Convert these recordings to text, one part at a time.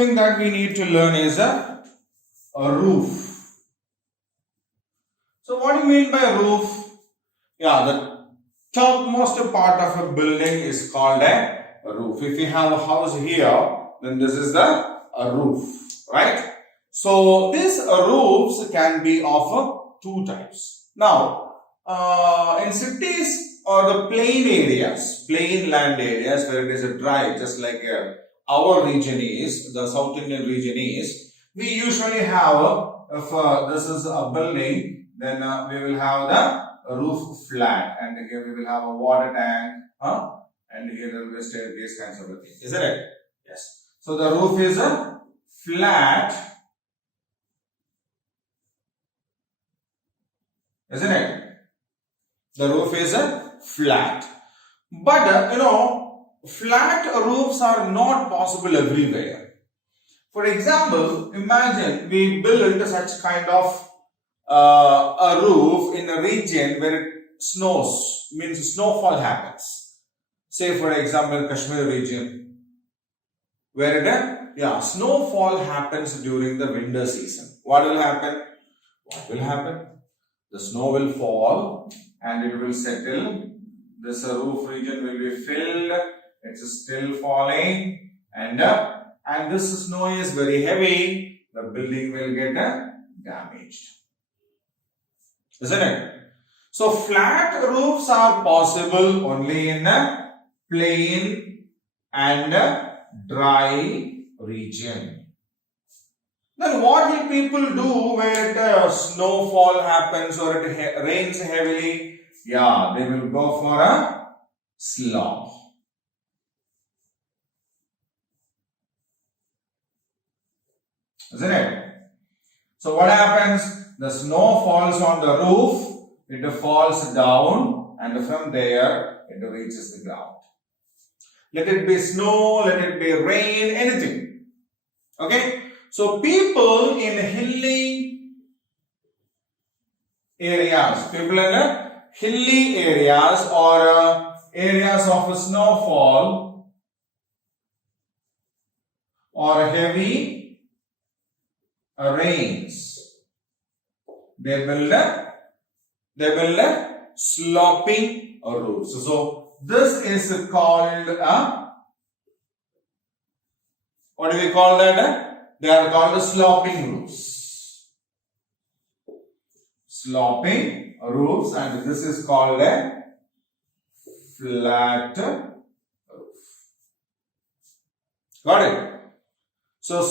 thing that we need to learn is a roof. So what do you mean by roof? Yeah, the topmost part of a building is called a roof. If you have a house here, then this is the roof, right? So these roofs can be of two types. Now, in cities or the plain areas, plain land areas where it is a dry, just like our region is, the South Indian region is, we usually have, if this is a building, then we will have the roof flat, and here we will have a water tank, and here there will be a staircase, kinds of a thing, isn't it? Yes. So the roof is a flat, isn't it? The roof is a flat. But flat roofs are not possible everywhere. For example, imagine we build such kind of a roof in a region where it snows, means snowfall happens. Say for example, Kashmir region, where snowfall happens during the winter season. What will happen? What will happen? The snow will fall and it will settle. This roof region will be filled. It's still falling, and this snow is very heavy. The building will get damaged, isn't it? So flat roofs are possible only in a plain and dry region. Then what will people do where snowfall happens or it rains heavily? Yeah, they will go for a slab. Isn't it? So what happens? The snow falls on the roof, it falls down, and from there it reaches the ground. Let it be snow, let it be rain, anything. Okay? So people in hilly areas, or areas of snowfall or heavy rains, they build sloping roofs. So this is called what do we call that? They are called sloping roofs. Sloping roofs, and this is called a flat roof. Got it? So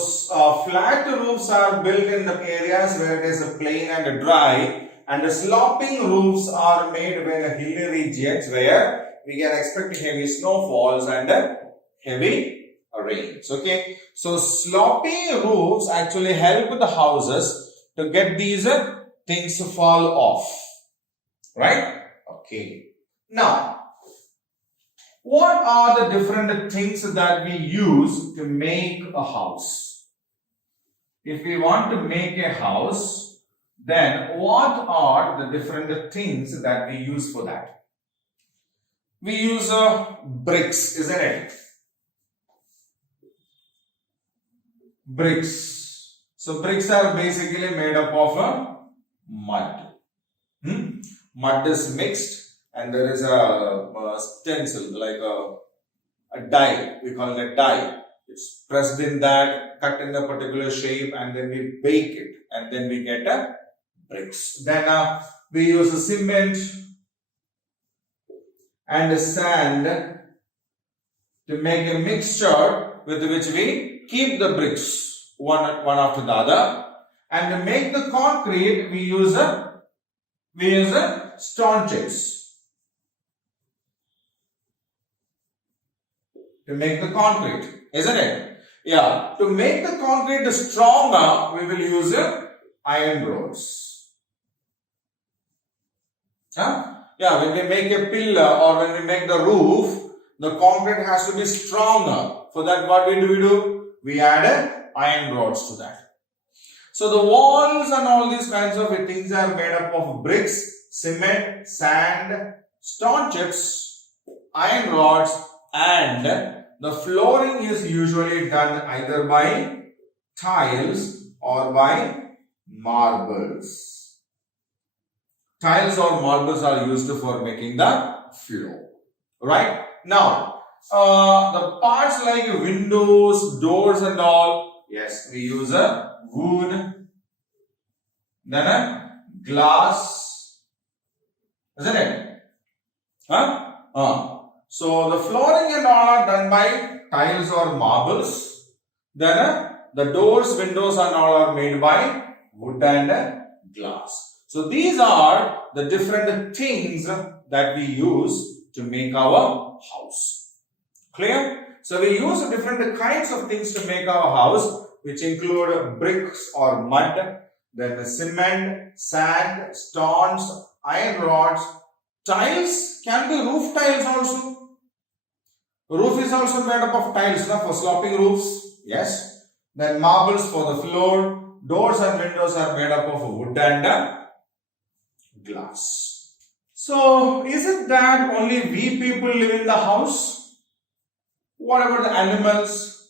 flat roofs are built in the areas where it is plain and dry, and the sloping roofs are made in hilly regions where we can expect heavy snowfalls and heavy rains. Okay, so sloping roofs actually help the houses to get these things to fall off, right? Okay, now what are the different things that we use to make a house? If we want to make a house, then what are the different things that we use for that? We use bricks, isn't it? Bricks. So bricks are basically made up of mud. Mud is mixed, and there is a stencil, like a die. We call it a die. It's pressed in that, cut in a particular shape, and then we bake it, and then we get a bricks. Then we use a cement and a sand to make a mixture with which we keep the bricks one after the other. And to make the concrete, we use stone chips. To make the concrete, isn't it? Yeah, to make the concrete stronger, we will use iron rods. Yeah, when we make a pillar or when we make the roof, the concrete has to be stronger. For that, what do? We add iron rods to that. So the walls and all these kinds of things are made up of bricks, cement, sand, stone chips, iron rods, and the flooring is usually done either by tiles or by marbles. Tiles or marbles are used for making the floor. Right? Now, the parts like windows, doors and all, yes, we use a wood, then a glass, isn't it? So the flooring and all are done by tiles or marbles. Then the doors, windows and all are made by wood and glass. So these are the different things that we use to make our house. Clear? So we use different kinds of things to make our house, which include bricks or mud, then cement, sand, stones, iron rods. Tiles can be roof tiles also. Roof is also made up of tiles for sloping roofs. Yes. Then marbles for the floor. Doors and windows are made up of wood and glass. So, is it that only we people live in the house? What about the animals?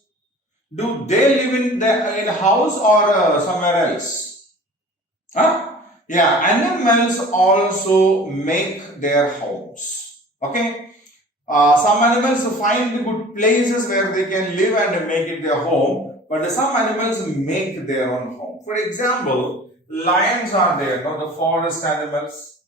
Do they live in the house or somewhere else? Yeah, animals also make their homes. Okay. Some animals find good places where they can live and make it their home, but some animals make their own home. For example, lions are there, the forest animals.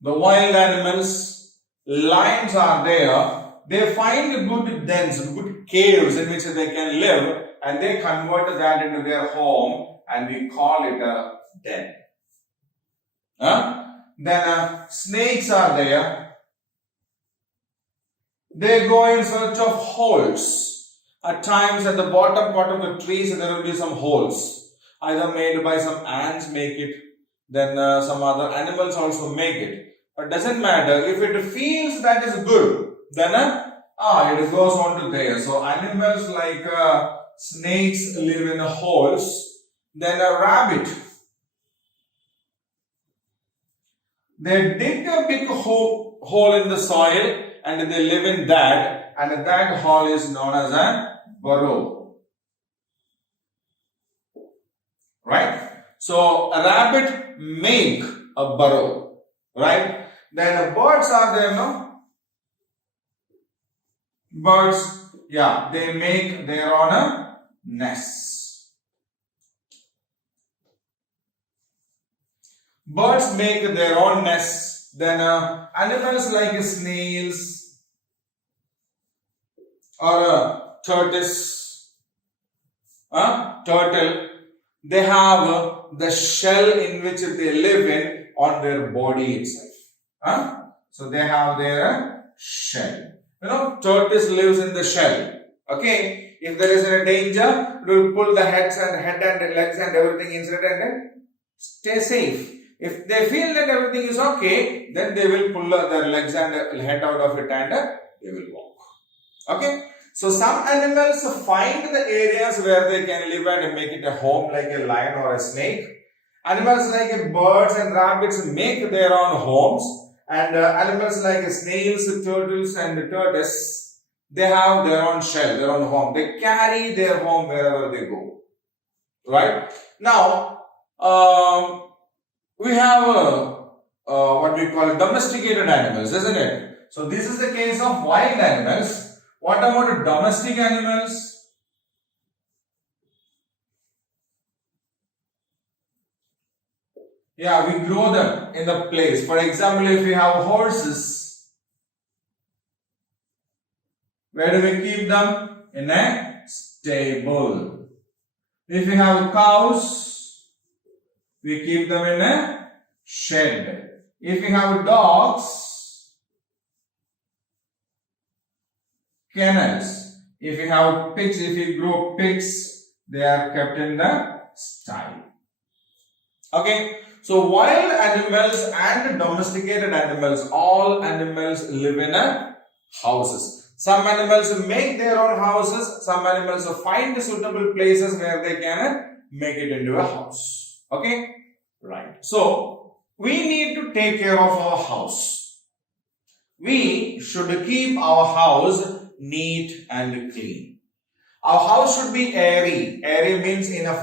The wild animals, lions are there. They find good dens, good caves in which they can live, and they convert that into their home, and we call it a den. Then snakes are there. They go in search of holes. At times at the bottom part of the trees there will be some holes, either made by some ants make it, then some other animals also make it. But doesn't matter, if it feels that is good, then it goes on to there. So animals like snakes live in holes. Then a rabbit, they dig a big hole in the soil and they live in that, and that hole is known as a burrow. Right? So a rabbit make a burrow. Right? Then birds are there, no? Birds, yeah, they make their own nests. Birds make their own nests. Then animals like snails or tortoise, turtle, they have the shell in which they live in on their body itself. So they have their shell. Tortoise lives in the shell. Okay, if there is a danger, it will pull the head and legs and everything inside and stay safe. If they feel that everything is okay, then they will pull their legs and head out of it and they will walk. Okay. So some animals find the areas where they can live and make it a home, like a lion or a snake. Animals like birds and rabbits make their own homes. And animals like snails, turtles and tortoise, they have their own shell, their own home. They carry their home wherever they go. Right? Now, we have what we call domesticated animals, isn't it? So this is the case of wild animals. What about domestic animals? Yeah, we grow them in the place. For example, if we have horses, where do we keep them? In a stable. If we have cows, we keep them in a shed. If we have dogs, kennels. If we have pigs, if we grow pigs, they are kept in the stall. Okay. So wild animals and domesticated animals, all animals live in houses. Some animals make their own houses. Some animals find suitable places where they can make it into a house. Okay? Right. So, we need to take care of our house. We should keep our house neat and clean. Our house should be airy. Airy means enough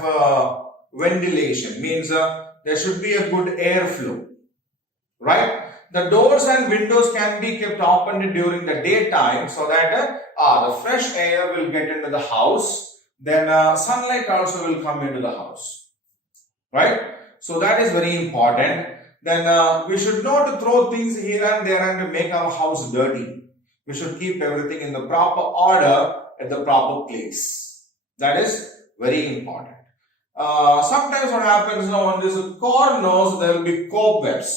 ventilation, means there should be a good airflow, right? The doors and windows can be kept open during the daytime so that the fresh air will get into the house. Then sunlight also will come into the house, right? So that is very important. Then we should not throw things here and there and make our house dirty. We should keep everything in the proper order at the proper place. That is very important. Sometimes what happens now on this corners, there will be cobwebs,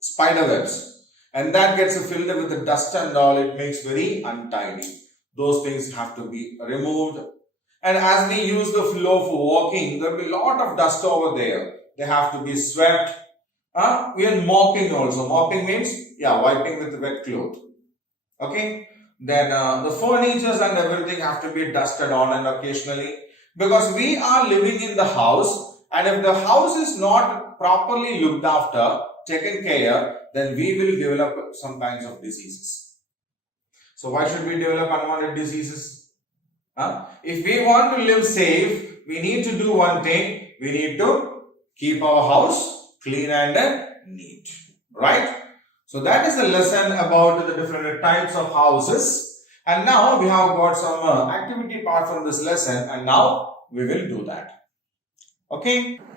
spider webs, and that gets filled with the dust and all. It makes very untidy. Those things have to be removed. And as we use the floor for walking, there will be a lot of dust over there. They have to be swept. Even mopping also. Mopping means, wiping with wet cloth. Okay. Then the furnitures and everything have to be dusted on and occasionally. Because we are living in the house, and if the house is not properly looked after, taken care, then we will develop some kinds of diseases. So why should we develop unwanted diseases? If we want to live safe, we need to do one thing. We need to keep our house clean and neat. Right? So that is the lesson about the different types of houses. And now we have got some activity part from this lesson, and now we will do that. Okay.